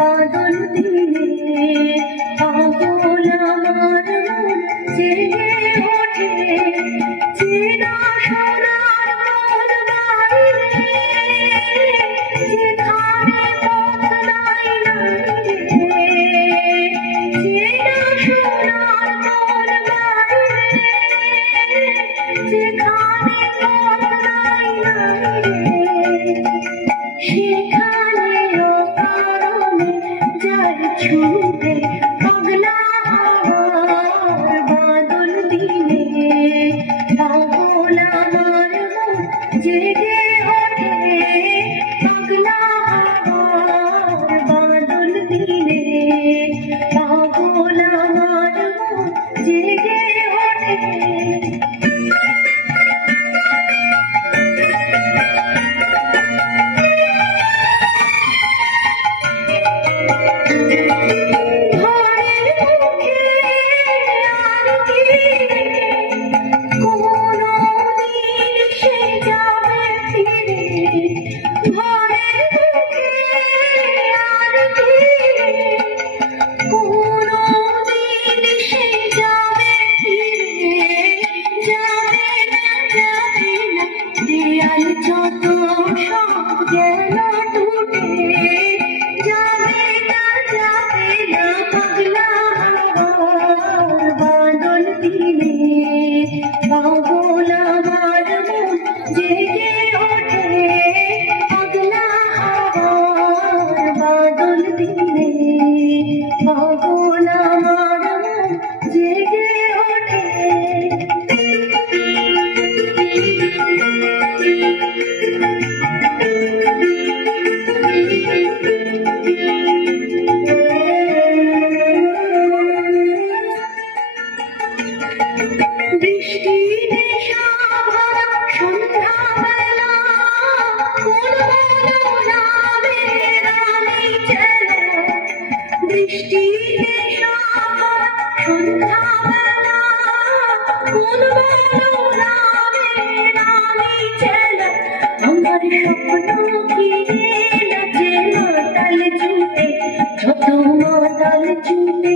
বাদল দিনে পাগল আমার মন জেগে ওঠে চেনা সোনার মন বাইরে যেখানে পথ নাই রে চেনা সোনার মন বাইরে যেখানে পথ নাই রে সেখানেও কারণে যার ছুটে পাগলা হওয়ার বাদল দিনে পাগল আমার মন জেগে ওঠে পাগলা হওয়ার বাদল দিনে পাগল আমার মন জেগে ওঠে যত সব যেন টুটে যাবে না পাগলা হওয়ার বাদল দিনে পাগল আমার মন জেগে ওঠে পাগলা হওয়ার বাদল দিনে পাগল আমার মন জেগে ওঠে বৃষ্টি নেশাভরা সন্ধ্যাবেলা কোন মনোরামের আলি চেনা বৃষ্টি নেশাভরা সন্ধ্যাবেলা কোন মনোরামের আলি চেনা আমার স্বপ্ন ঘিরে নাচে মাতাল জুটে যত মাতাল জুটে